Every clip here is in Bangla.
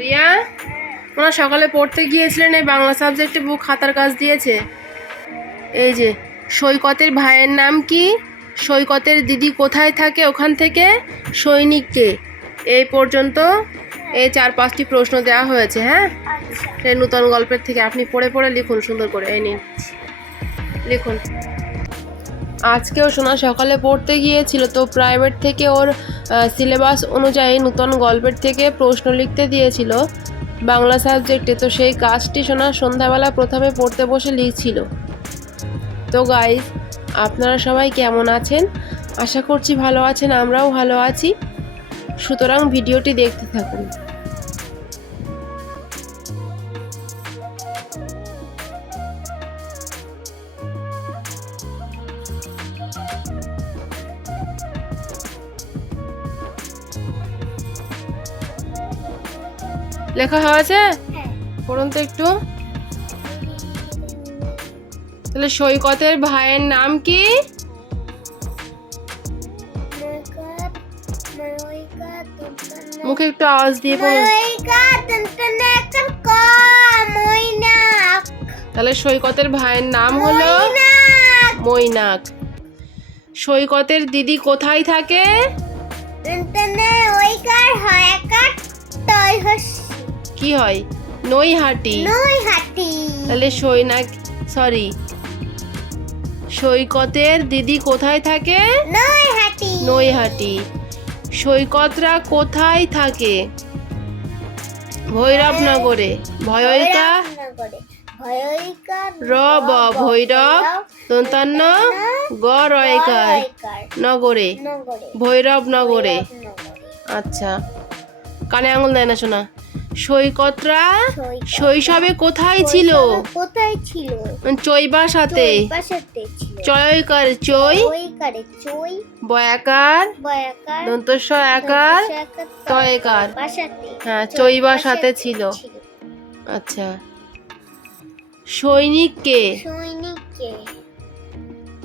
রিয়া ওনার সকালে পড়তে গিয়েছিলেন এই বাংলা সাবজেক্টে বুক খাতার কাজ দিয়েছে। এই যে সৈকতের ভাইয়ের নাম কি? সৈকতের দিদি কোথায় থাকে ওখান থেকে? সৈনিককে। এই পর্যন্ত এই চার পাঁচটি প্রশ্ন দেওয়া হয়েছে হ্যাঁ? এই নূতন গল্পের থেকে আপনি পড়ে পড়ে লিখুন সুন্দর করে। এই নিন। লিখুন। আজকেও সোনা সকালে পড়তে গিয়েছিল, তো প্রাইভেট থেকে ওর সিলেবাস অনুযায়ী নূতন গল্পের থেকে প্রশ্ন লিখতে দিয়েছিল বাংলা সাবজেক্টে তো সেই কাজটি সোনা সন্ধ্যাবেলা প্রথমে পড়তে বসে লিখছিল। তো গাইজ আপনারা সবাই কেমন আছেন? আশা করছি ভালো আছেন, আমরাও ভালো আছি। সুতরাং ভিডিওটি দেখতে থাকুন। লেখা হয়েছে? পড়ুন তো একটু। তাহলে সৈকতের ভাইয়ের নাম কি? মুখে একটু আওয়াজ দিয়ে তাহলে সৈকতের ভাইয়ের নাম হলো মৈনাক। সৈকতের দিদি কোথায় থাকে? কি হয়? নৈহাটি। তাহলে সৈনাক সরি সৈকতের দিদি কোথায় থাকে? নৈহাটি। সৈকতরা কোথায় থাকে? ভৈরবনগরে। ভয়িকা র ব ভৈরব দন্তান্ন গ রয়কার নগরে। ভৈরব নগরে আচ্ছা। কানে আঙুল দেয় না শোনা। সৈকতরা শৈশবে কোথায় ছিল? কোথায় ছিল? চৈবা সাথে বাসাতে ছিল। চয়কার চৈ। বয়াকার। বয়াকার। দন্তস্ব একার তয়কার। হ্যাঁ চৈবা সাথে ছিল। আচ্ছা। সৈনিককে। সৈনিককে।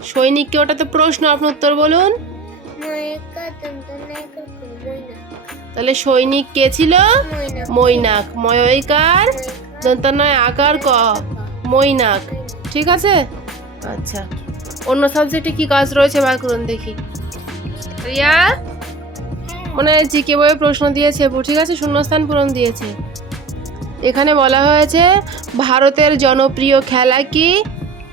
সৈনিককে ওটা তো প্রশ্ন আপনি উত্তর বলুন। তাহলে সৈনিক কে ছিল? মৈনাক। ময়ইকার দন্তনয় আকার ক? মৈনাক। ঠিক আছে? আচ্ছা। অন্য সাবজেক্টে কি কাজ রয়েছে? বার করুন দেখি। রিয়া? মানে জিকে বইয়ে প্রশ্ন দিয়েছে ঠিক আছে? শূন্যস্থান পূরণ দিয়েছে। এখানে বলা হয়েছে ভারতের জনপ্রিয় খেলা কি?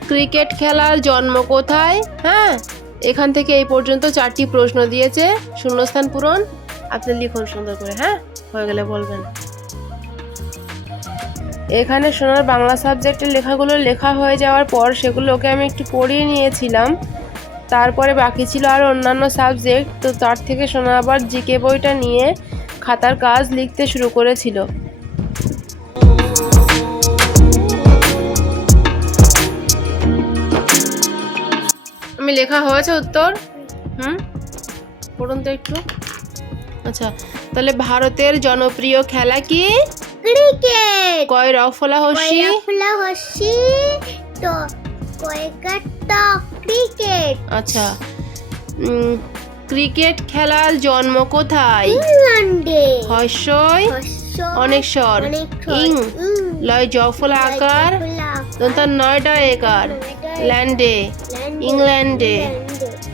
ক্রিকেট খেলার জন্ম কোথায়? হ্যাঁ? এখান থেকে এই পর্যন্ত চারটি প্রশ্ন দিয়েছে। শূন্যস্থান পূরণ। আপনি লিখুন সুন্দর করে হ্যাঁ? হয়ে গেলে বলবেন। এখানে সোনার বাংলা সাবজেক্টের লেখাগুলো লেখা হয়ে যাওয়ার পর সেগুলোকে আমি একটু পড়িয়ে নিয়েছিলাম। তারপরে বাকি ছিল আর অন্যান্য সাবজেক্ট তো তার থেকে সোনা আবার জিকে বইটা নিয়ে খাতার কাজ লিখতে শুরু করেছিল। আমি লেখা হয়েছে উত্তর? হুম? পড়ুন তো একটু। আচ্ছা তাহলে ভারতের জনপ্রিয় খেলা কি? ক্রিকেট। কয় রফলা হসি কয়লা হসি তো কয়কাটা ক্রিকেট। আচ্ছা ক্রিকেট খেলার জন্ম কোথায়? ইংল্যান্ডে। হর্ষই? অনেক স্বর। ইং। লয় জফলা আকার। দন্তার নয়টা একার। ল্যান্ডে। ইংল্যান্ডে।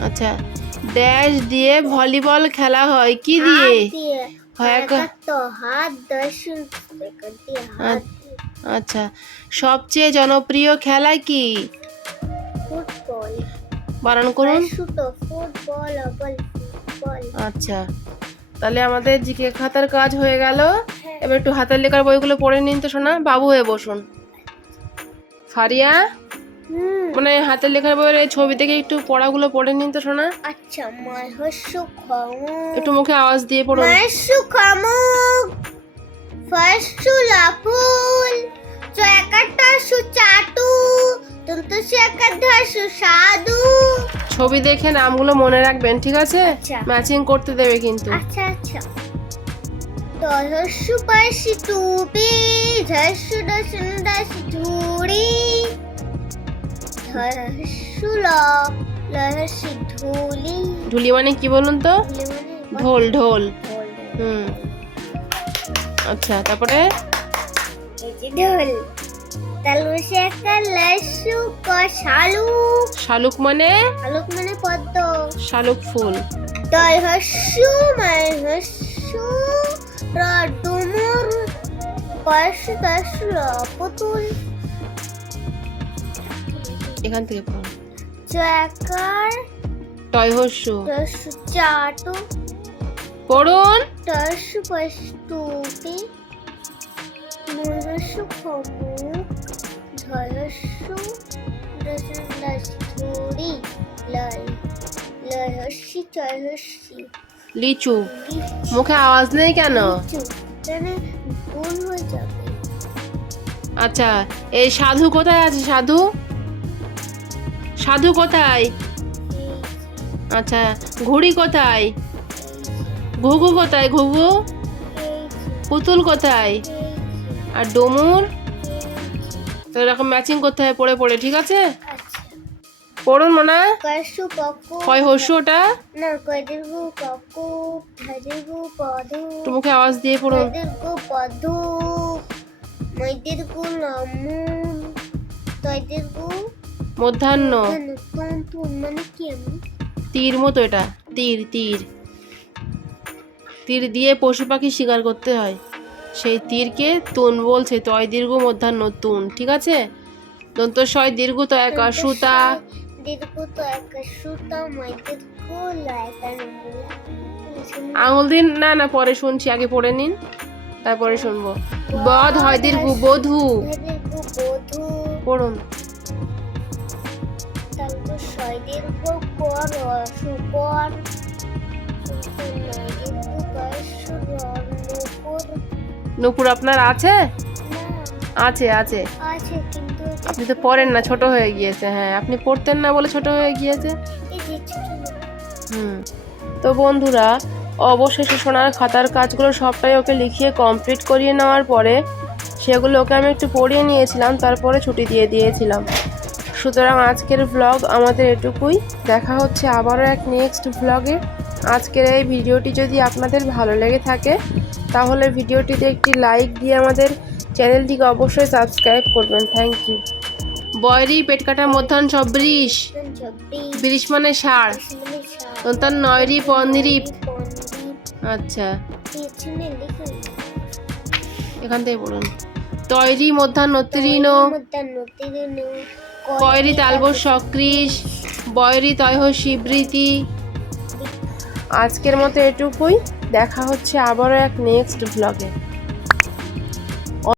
আচ্ছা ড্যাশ দিয়ে ভলিবল খেলা হয়। কি দিয়ে? হয় হাত আচ্ছা সবচেয়ে জনপ্রিয় খেলা কি? ফুটবল। বারণ করুন। আচ্ছা। তাহলে আমাদের জিকে খাতার কাজ হয়ে গেল। এবার একটু হাতের লেখার বইগুলো পড়ে নিন তো শোনা বাবু হয়ে বসুন। ফারিয়া? মানে হাতের লেখার বইয়ের ছবি থেকে একটু পড়াগুলো পড়ে নিন তো শোনা আচ্ছা মহস্য একটু মুখে আওয়াজ দিয়ে পড়ুন। মহস্য খামু ফসু লাফুল চয়াকাটা সু চাটু তন্তু সু সাধু ছবি দেখে নামগুলো মনে রাখবেন ঠিক আছে? আচ্ছা। ম্যাচিং করতে দেবে কিন্তু। আচ্ছা আচ্ছা। দশু পাশি টুপি ধসু দশু দাসি ঝুড়ি ঢুলি ঢুলি মানে কি বলুন তো? ঢোল ঢোল। হুম। আচ্ছা তারপরে? ঢোল। শালুক শালুক মানে? শালুক মানে পদ্ম। শালুক ফুল। দল হস্যু মানে হস্যু র ডুমুর কষ দশ পুতুল এখান থেকে পড়ুন জয়কার টয় হস্যু দশ চাটু পড়ুন। দশ পস্তুপি ধয়স্যু দশ দশ ধুরি লয় লয় হস্যি লিচু। মুখে আওয়াজ নেই কেন? আচ্ছা এই সাধু কোথায় আছে সাধু? সাধু কোথায়? আচ্ছা ঘুড়ি কোথায়? ঘুঘু কোথায় ঘুঘু? পুতুল কোথায়? আর ডমুর? তো এরকম ম্যাচিং করতে হয় পড়ে পড়ে ঠিক আছে? পড়ুন মনে। কয় হস্যু ওটা? একটু মুখে আওয়াজ দিয়ে পড়ুন। ময়দির্গু লমুন তয়দির্গু মধ্যাহ্ন। মানে তীর মতো এটা। তীর তীর। তীর দিয়ে পশু পাখি শিকার করতে হয়। সেই তীরকে তুন বলছে তয় দীর্ঘ মধ্যাহ্ন তুন ঠিক আছে? দন্ত শয় দীর্ঘ তো একা সুতা। আঙুল দিন না না পরে শুনছি আগে পড়ে নিন তারপরে শুনব। বধ হয় দীর্ঘ বধু। পড়ুন। তারপর ছয় সুর নুপুর। আপনার আছে? আছে আছে। আপনি তো পড়েন না ছোট হয়ে গিয়েছে হ্যাঁ। আপনি পড়তেন না বলে ছোট হয়ে গিয়েছে। হুম। তো বন্ধুরা অবশেষে সোনার খাতার কাজগুলো সবটাই ওকে লিখিয়ে কমপ্লিট করিয়ে নেওয়ার পরে সেগুলো ওকে আমি একটু পড়িয়ে নিয়েছিলাম তারপরে ছুটি দিয়ে দিয়েছিলাম। সুতরাং আজকের ব্লগ আমাদের এটুকুই। দেখা হচ্ছে আবারও এক নেক্সট ব্লগে আজকের এই ভিডিওটি যদি আপনাদের ভালো লেগে থাকে, তাহলে ভিডিওটিতে একটি লাইক দিয়ে আমাদের চ্যানেলটিকে অবশ্যই সাবস্ক্রাইব করবেন। থ্যাংক ইউ বয়রি, পেট কাটা, মধ্যাহ্ন চব্বিশ বৃষ মানে ষাঁড় সাত নয়রি পন্দিরিপ আচ্ছা। এখান থেকে বলুন তৈরি, মধ্যাহ্ন তীর্ণ কয়রি তালব সক্রিস বয়রি তয়হ শিবৃতি আজকের মতো এটুকুই। দেখা হচ্ছে আবারও এক নেক্সট ব্লগে